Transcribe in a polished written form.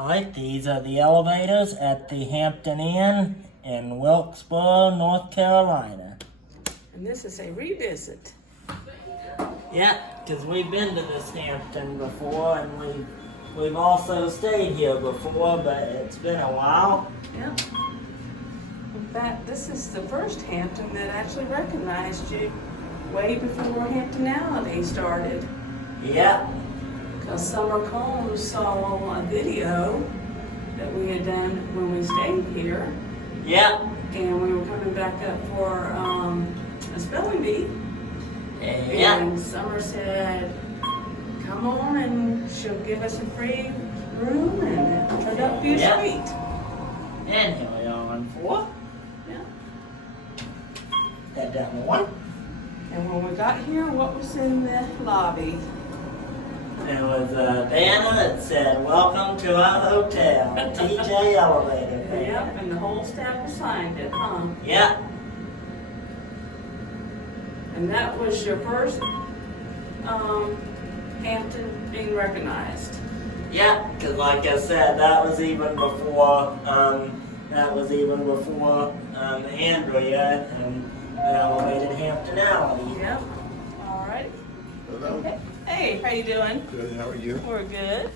Alright, these are the elevators at the Hampton Inn in Wilkesboro, North Carolina. And this is a revisit. Yeah, because we've been to this Hampton before, and we've also stayed here before, but it's been a while. Yep. In fact, this is the first Hampton that actually recognized you way before Hamptonality started. Yeah. Because Summer Combs saw a video that we had done when we stayed here. Yeah. And we were coming back up for a spelling bee. Yeah. And Summer said, come on and she'll give us a free room and turn up your suite. And here we are on 4. Yeah. Head down to 1. And when we got here, what was in the lobby? There was a banner that said, "Welcome to our hotel, TJElevatorfan." Yep, and the whole staff signed it, huh? Yeah. And that was your first Hampton being recognized. Yeah, because like I said, that was even before Andrea and the elevated Hamptonality. Yep. All right. Hello. Hey, how you doing? Good. How are you? We're good.